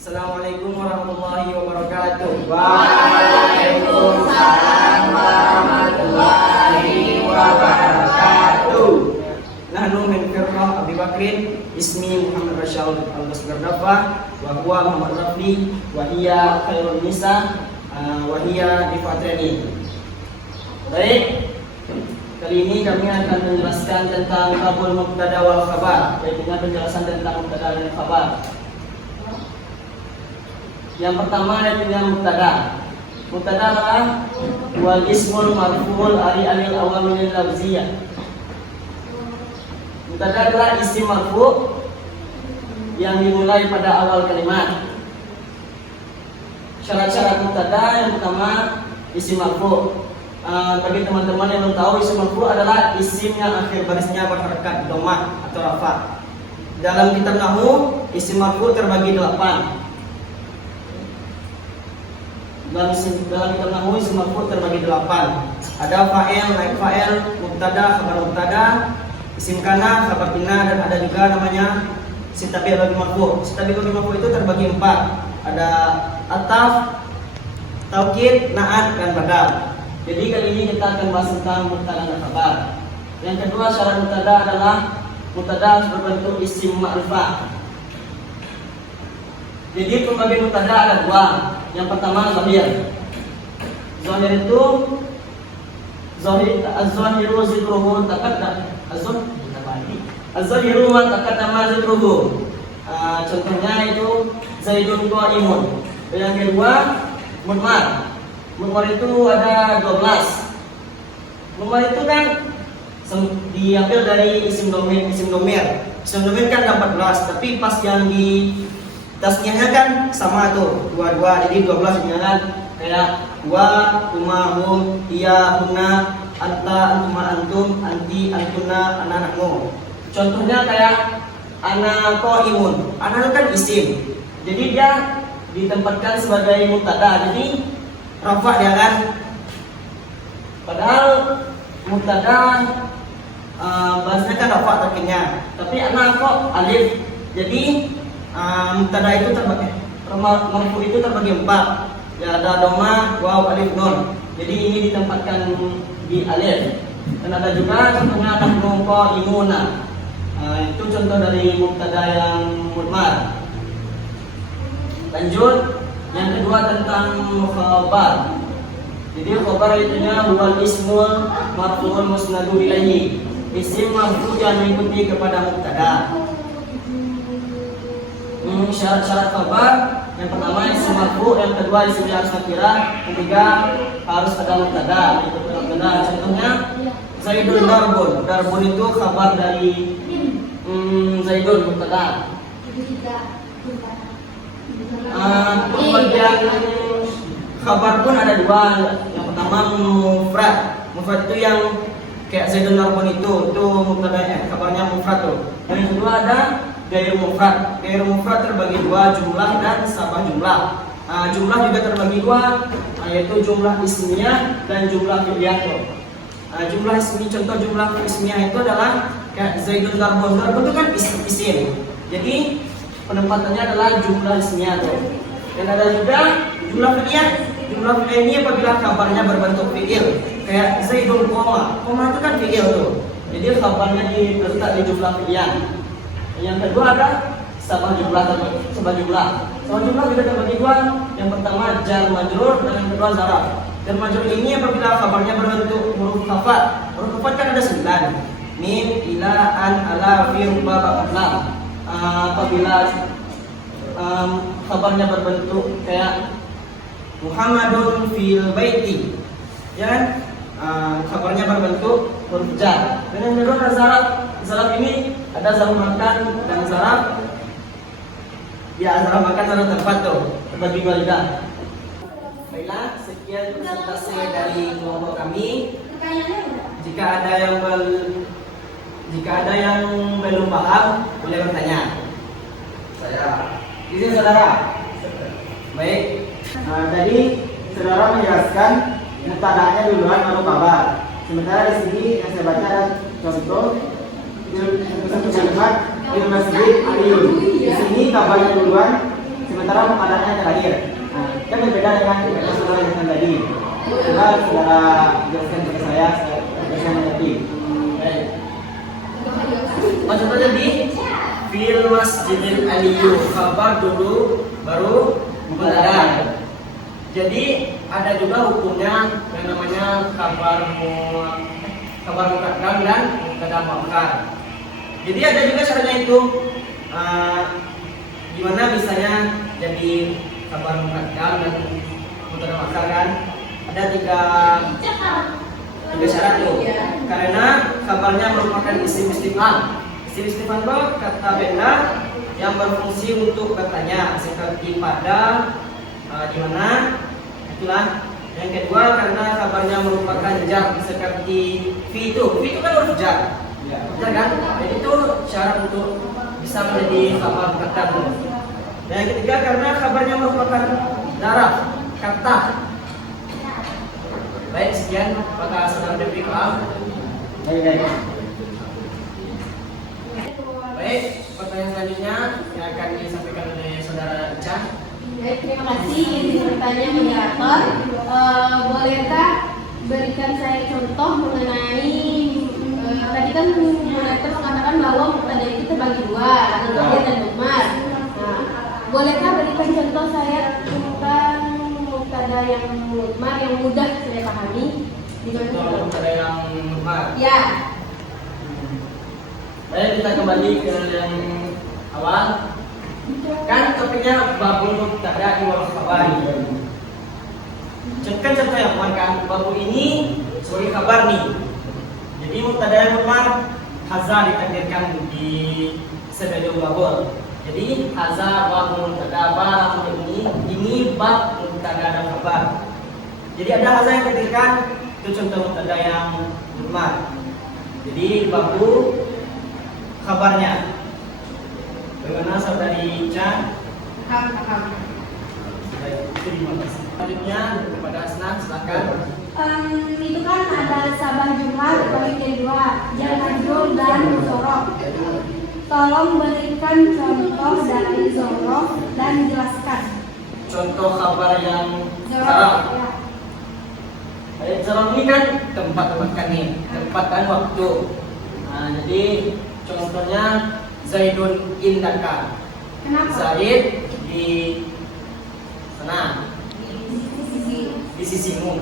Assalamualaikum warahmatullahi wabarakatuh. Waalaikumsalam warahmatullahi wabarakatuh. Nahnu min firqah Abi Bakrin, ismi Muhammad Rasyad Al-Basgardafa, wa huwa Muhammad Rafli, wa hiya khairun nisa, wa hiya difatrani. Baik, kali ini kami akan menjelaskan tentang babul mubtada wal khabar, yaitu penjelasan tentang mubtada dan khabar. Yang pertama yaitu mubtada. Mubtada adalah wal ismul marfu'ul ari alil awamil lafziyah. Mubtada adalah isim marfu' yang dimulai pada awal kalimat. Syarat-syarat mubtada yang pertama isim marfu'. Bagi teman-teman yang belum tahu, isim marfu' adalah isim yang akhir barisnya berharakat dhammah atau rafa. Dalam kitab nahwu, isim marfu' terbagi 8. Dalam kitab nahwu isim marfu' terbagi 8. Ada fa'il, naib fa'il, mubtada, khabar mubtada, isim kana, khabar inna, dan ada juga namanya isim tabi' bagi marfu'. Isim tabi' bagi marfu' itu terbagi 4. Ada ataf, taukid, na'at, dan badal. Jadi kali ini kita akan bahas tentang mubtada dan khabar. Yang kedua, syarat mubtada adalah mubtada harus berbentuk isim ma'rifah. Jadi pembagian mubtada ada 2. Yang pertama zahir. Zahir itu az-zahiru zikruhu taqaddam. Az-zahiru ma taqaddama zikruhu. Contohnya itu Zaidun qa'imun. Yang kedua mudmar. Mudmar itu ada 12. Mudmar itu kan diambil dari isim domir. Isim domir kan ada 14, tapi pas yang di tasniahnya kan sama tuh, 22, jadi 12 kan. Kayak wa, huma, hum, iya, huna, anta, antuma, antum, anti, antuna, ana, nahnu. Contohnya kayak ana qaimun. Ana itu kan isim. Jadi dia ditempatkan sebagai mubtada. Jadi rafa ya kan. Padahal mubtada bahasanya kan rafa tarkinya. Tapi ana kok alif. Jadi mubtada itu terbagi marfu itu terbagi 4. Ya, ada dhamma, waw, alif, nun. Jadi ini ditempatkan di alif. Dan ada juga contohnya nahnu qaimuna. Itu contoh dari mubtada yang mudmar. Lanjut, yang kedua tentang khabar. Jadi khabar itunya huwal ismul marfu'ul musnadu ilaihi. Isim marfu yang mengikuti kepada mubtada. Syarat-syarat khabar, yang pertama isim marfu, yang kedua isim harus nakirah, ketiga harus ada mubtada. Itu benar. Contohnya Zaidun darbun. Darbun itu khabar dari Zaidun mubtada. Pembagian khabar pun ada 2. Yang pertama mufrad. Mufrad itu yang kayak Zaidun darbun itu mubtada, kabarnya mufrad tuh. Yang kedua ada gairu mufrad. Gairu mufrad terbagi 2, jumlah dan sabah jumlah. Jumlah juga terbagi 2, yaitu jumlah ismiyah dan jumlah fi'liyah. Jumlah ismi, contoh jumlah ismiyah itu adalah kayak Zaidun darbun. Darbun itu kan isim. Jadi penempatannya adalah jumlah ismiyah tuh. Dan ada juga jumlah fi'liyah. Jumlah fi'liyah ini apabila kabarnya berbentuk fi'il. Kayak Zaidun koma. Koma itu kan fi'il tuh. Jadi kabarnya diletak di jumlah fi'liyah. Yang kedua ada sabah jumlah. Sabah jumlah juga terbagi 2. Yang pertama jar majrur dan yang kedua zaraf. Jar majrur ini apabila kabarnya berbentuk huruf khafat. Huruf khafat kan ada 9. Min, ila, an, ala, fi, ruba, lam. Apabila kabarnya berbentuk kayak Muhammadun fil baiti, ya kan? Kabarnya berbentuk huruf jar. Dan yang kedua ada zaraf. Zaraf ini ada zaraf makan dan zaraf makan zaraf tempat tuh, terbagi 2 juga. Baiklah, sekian presentasi dari kelompok kami. Jika ada yang belum paham, boleh bertanya. Izin saudara. Baik. Tadi saudara menjelaskan mubtada'nya duluan baru kabar. Sementara di sini yang saya baca ada contoh satu kalimat il masjid aliyun. Di sini kabarnya duluan, sementara sementara mukadamnya terakhir. Nah, kan berbeda dengan saudara yang tadi. Coba saudara jelaskan kepada saya mengerti. Baik. Maksudnya tadi fil masjidil aliyu, khabar dulu baru mubtada. Jadi ada juga hukumnya yang namanya kabar muqaddam dan mubtada muakhar. Jadi ada juga caranya itu gimana misalnya jadi kabar muqaddam dan mubtada muakhar kan? Ada tiga syarat tuh. Karena kabarnya merupakan isim istifham. Isim istifham itu kata benda yang berfungsi untuk bertanya seperti pada, di mana, itulah. Yang kedua karena kabarnya merupakan jar seperti fi itu kan huruf jar, benar kan? Jadi itu syarat untuk bisa menjadi kabar muqaddam. Dan yang ketiga karena kabarnya merupakan daraf kata. Baik, sekian maka saudara Devi paham. Baik, pertanyaan selanjutnya yang akan disampaikan oleh saudara Ica. Baik, terima kasih. Yang bertanya moderator, bolehkah berikan saya contoh mengenai tadi kan moderator mengatakan bahwa mubtada itu terbagi dua, zahir dan mudmar. Nah, bolehkah berikan contoh saya tentang mubtada yang mudmar yang mudah saya pahami? Contoh mubtada yang mudmar. Ya. Baik, kita kembali ke yang awal. Kan topiknya babul mubtada wal khabar. Kan contoh yang kan babul ini sebagai kabar nih. Jadi mubtada yang mudmar haza ditakdirkan di sebelum babul. Jadi haza babul mubtada bab ini bab mubtada dan khabar. Jadi ada haza yang ditakdirkan, itu contoh mubtada yang mudmar. Jadi babul kabarnya. Bagaimana saudari Ica? Paham. Baik, terima kasih. Selanjutnya kepada Asnan, silakan. Itu kan ada sabah jumlah bagi kedua, jar majrur dan zorof. Tolong berikan contoh dari zorof dan jelaskan. Contoh kabar yang Zorof. Ya. Baik, zorof ini kan tempat nih, tempat dan waktu. Nah, jadi contohnya Zaidun indaka. Kenapa? Zaid di sana, di sisimu.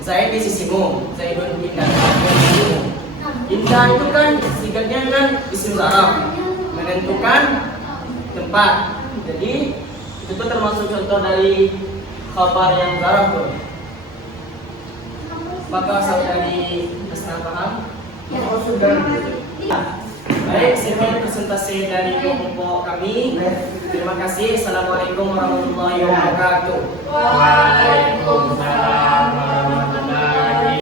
Zaid di sisimu. Zaidun indaka di sisimu. Indah itu kan sigatnya kan isim zaraf, menentukan tempat. Jadi itu tuh termasuk contoh dari khabar yang zaraf tuh. Maka saudari Asna paham? Ya. Oh, sudah. Baik, sekian presentasi dari kelompok kami. Terima kasih. Assalamualaikum warahmatullahi wabarakatuh. Waalaikumsalam.